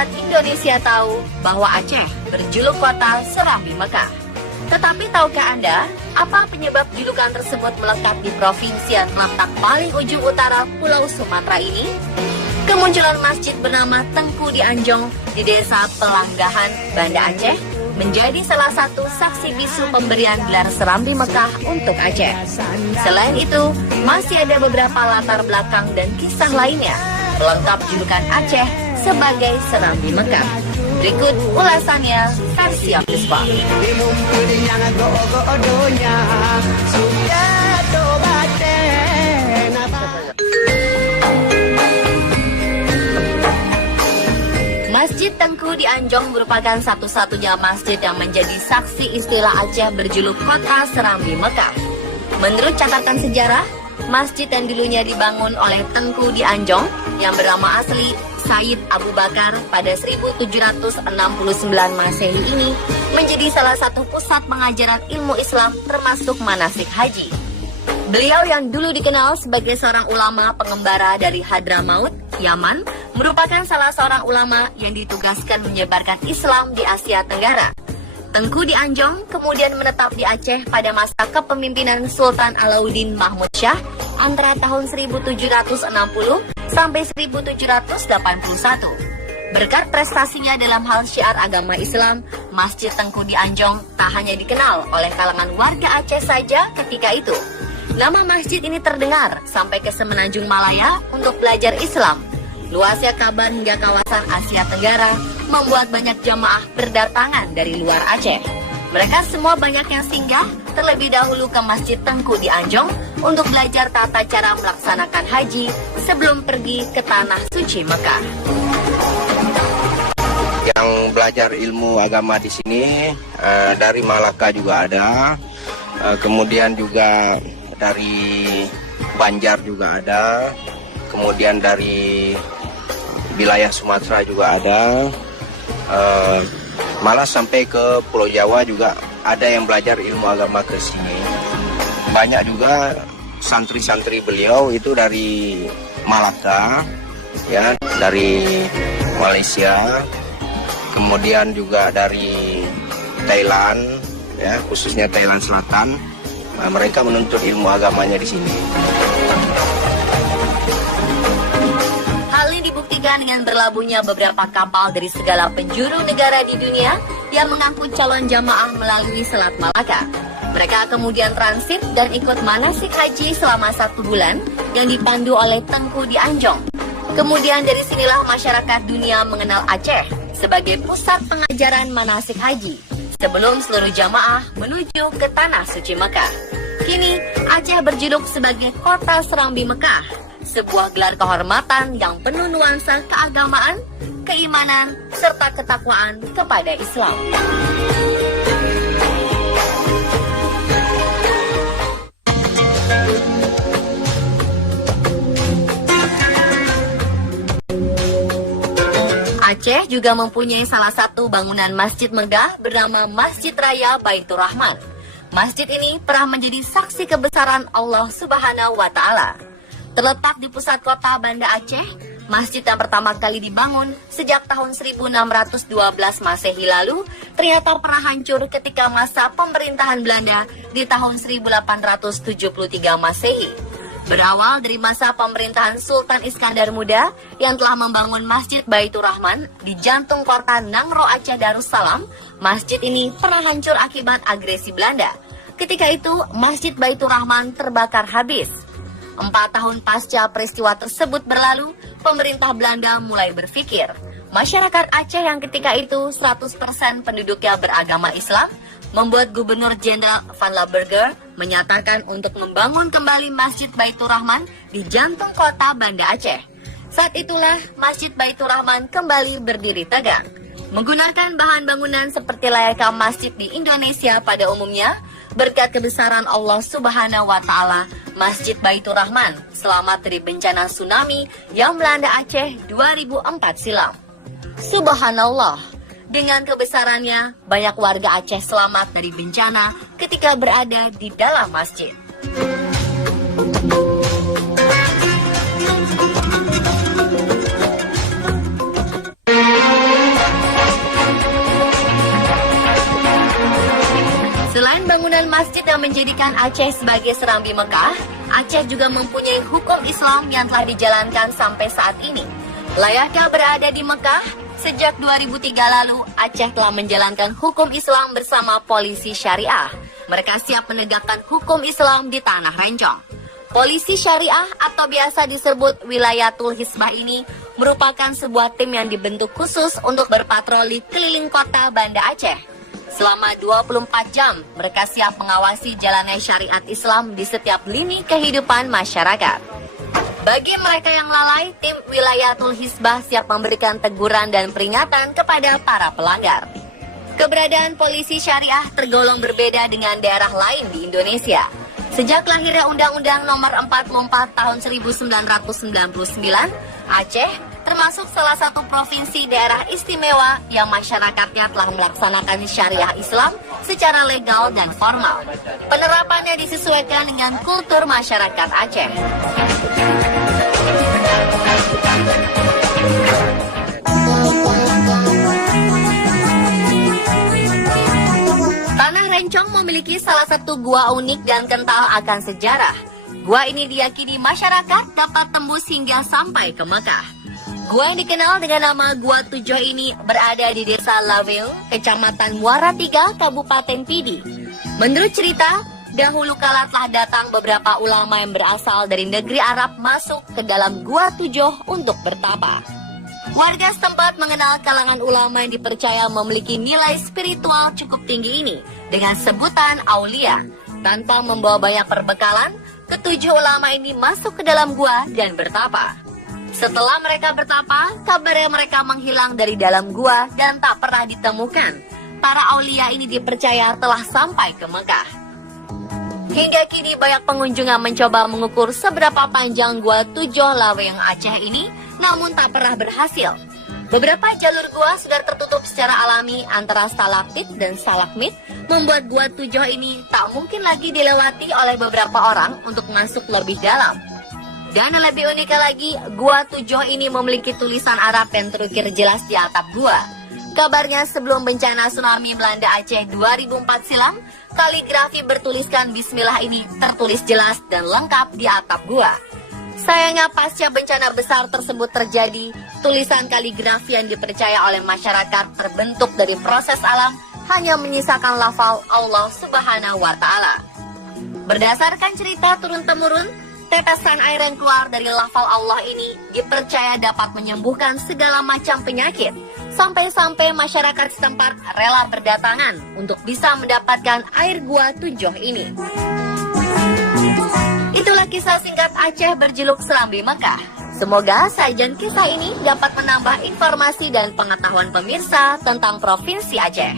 masyarakat Indonesia tahu bahwa Aceh berjuluk kota Serambi Mekah. Tetapi tahukah Anda apa penyebab julukan tersebut melekat di provinsi yang terletak paling ujung utara Pulau Sumatera ini? Kemunculan masjid bernama Tengku di Anjong di Desa Pelanggahan, Banda Aceh menjadi salah satu saksi bisu pemberian gelar Serambi Mekah untuk Aceh. Selain itu, masih ada beberapa latar belakang dan kisah lainnya pelengkap julukan Aceh sebagai Serambi Mekah. Berikut ulasannya versi Abdusbah. Masjid Tengku di Anjong merupakan satu-satunya masjid yang menjadi saksi istilah Aceh berjuluk kota Serambi Mekah. Menurut catatan sejarah, masjid yang dulunya dibangun oleh Tengku di Anjong yang bernama asli Said Abu Bakar pada 1769 Masehi ini menjadi salah satu pusat pengajaran ilmu Islam termasuk manasik haji. Beliau yang dulu dikenal sebagai seorang ulama pengembara dari Hadramaut, Yaman, merupakan salah seorang ulama yang ditugaskan menyebarkan Islam di Asia Tenggara. Tengku di Anjong kemudian menetap di Aceh pada masa kepemimpinan Sultan Alauddin Mahmud Shah antara tahun 1760 sampai 1781. Berkat prestasinya dalam hal syiar agama Islam, Masjid Tengku di Anjong tak hanya dikenal oleh kalangan warga Aceh saja ketika itu. Nama masjid ini terdengar sampai ke Semenanjung Malaya untuk belajar Islam. Luasnya Kaban hingga kawasan Asia Tenggara membuat banyak jamaah berdatangan dari luar Aceh. Mereka semua banyak yang singgah terlebih dahulu ke Masjid Tengku di Anjong untuk belajar tata cara melaksanakan haji sebelum pergi ke Tanah Suci Mekah. Yang belajar ilmu agama di sini dari Malaka juga ada, kemudian juga dari Banjar juga ada, kemudian dari wilayah Sumatera juga ada, malah sampai ke Pulau Jawa juga ada yang belajar ilmu agama ke sini. Banyak juga santri-santri beliau itu dari Malaka, ya, dari Malaysia, kemudian juga dari Thailand, ya, khususnya Thailand Selatan. Mereka menuntut ilmu agamanya di sini. Hal ini dibuktikan dengan berlabuhnya beberapa kapal dari segala penjuru negara di dunia yang mengangkut calon jamaah melalui Selat Malaka. Mereka kemudian transit dan ikut manasik haji selama 1 bulan yang dipandu oleh Tengku di Anjong. Kemudian dari sinilah masyarakat dunia mengenal Aceh sebagai pusat pengajaran manasik haji sebelum seluruh jamaah menuju ke Tanah Suci Mekah. Kini Aceh berjuluk sebagai kota Serambi Mekah, sebuah gelar kehormatan yang penuh nuansa keagamaan, keimanan, serta ketakwaan kepada Islam. Aceh juga mempunyai salah satu bangunan masjid megah bernama Masjid Raya Baitur Rahman. Masjid ini pernah menjadi saksi kebesaran Allah Subhanahu wa Ta'ala. Terletak di pusat kota Banda Aceh, masjid yang pertama kali dibangun sejak tahun 1612 Masehi lalu ternyata pernah hancur ketika masa pemerintahan Belanda di tahun 1873 Masehi. Berawal dari masa pemerintahan Sultan Iskandar Muda yang telah membangun Masjid Baitur Rahman di jantung kota Nangro Aceh Darussalam, masjid ini pernah hancur akibat agresi Belanda. Ketika itu, Masjid Baitur Rahman terbakar habis. 4 tahun pasca peristiwa tersebut berlalu, pemerintah Belanda mulai berpikir, masyarakat Aceh yang ketika itu 100% penduduknya beragama Islam, membuat Gubernur Jenderal Van Laberger menyatakan untuk membangun kembali Masjid Baitur Rahman di jantung kota Banda Aceh. Saat itulah Masjid Baitur Rahman kembali berdiri tegak. Menggunakan bahan bangunan seperti layaknya masjid di Indonesia pada umumnya, berkat kebesaran Allah Subhanahu wa Ta'ala, Masjid Baitur Rahman selamat dari bencana tsunami yang melanda Aceh 2004 silam. Subhanallah. Dengan kebesarannya, banyak warga Aceh selamat dari bencana ketika berada di dalam masjid. menjadikan Aceh sebagai serambi Mekah, Aceh juga mempunyai hukum Islam yang telah dijalankan sampai saat ini. Layakkah berada di Mekah? Sejak 2003 lalu, Aceh telah menjalankan hukum Islam bersama polisi syariah. Mereka siap menegakkan hukum Islam di Tanah Rencong. Polisi syariah atau biasa disebut Wilayatul Hisbah ini merupakan sebuah tim yang dibentuk khusus untuk berpatroli keliling kota Banda Aceh. Selama 24 jam, mereka siap mengawasi jalannya syariat Islam di setiap lini kehidupan masyarakat. Bagi mereka yang lalai, tim Wilayatul Hisbah siap memberikan teguran dan peringatan kepada para pelanggar. Keberadaan polisi syariah tergolong berbeda dengan daerah lain di Indonesia. Sejak lahirnya Undang-Undang Nomor 44 Tahun 1999, Aceh termasuk salah satu provinsi daerah istimewa yang masyarakatnya telah melaksanakan syariah Islam secara legal dan formal. Penerapannya disesuaikan dengan kultur masyarakat Aceh. Tanah Rencong memiliki salah satu gua unik dan kental akan sejarah. Gua ini diyakini masyarakat dapat tembus hingga sampai ke Mekah. Gua yang dikenal dengan nama Gua Tujuh ini berada di Desa Laweung, Kecamatan Muara Tiga, Kabupaten Pidi. Menurut cerita, dahulu kala telah datang beberapa ulama yang berasal dari negeri Arab masuk ke dalam Gua Tujuh untuk bertapa. Warga setempat mengenal kalangan ulama yang dipercaya memiliki nilai spiritual cukup tinggi ini dengan sebutan aulia. Tanpa membawa banyak perbekalan, ketujuh ulama ini masuk ke dalam gua dan bertapa. Setelah mereka bertapa, kabarnya mereka menghilang dari dalam gua dan tak pernah ditemukan. Para aulia ini dipercaya telah sampai ke Mekah. Hingga kini banyak pengunjung yang mencoba mengukur seberapa panjang Gua Tujuh Laweung Aceh ini, namun tak pernah berhasil. Beberapa jalur gua sudah tertutup secara alami antara stalaktit dan stalagmit, membuat Gua Tujuh ini tak mungkin lagi dilewati oleh beberapa orang untuk masuk lebih dalam. Dan lebih unik lagi, Gua Tujuh ini memiliki tulisan Arab yang terukir jelas di atap gua. Kabarnya sebelum bencana tsunami melanda Aceh 2004 silam, kaligrafi bertuliskan Bismillah ini tertulis jelas dan lengkap di atap gua. Sayangnya pasca bencana besar tersebut terjadi, tulisan kaligrafi yang dipercaya oleh masyarakat terbentuk dari proses alam hanya menyisakan lafal Allah Subhanahu wa Ta'ala. Berdasarkan cerita turun-temurun, tetesan air yang keluar dari lafal Allah ini dipercaya dapat menyembuhkan segala macam penyakit. Sampai-sampai masyarakat setempat rela berdatangan untuk bisa mendapatkan air Gua Tujuh ini. Itulah kisah singkat Aceh berjuluk Serambi Mekah. Semoga sajian kisah ini dapat menambah informasi dan pengetahuan pemirsa tentang Provinsi Aceh.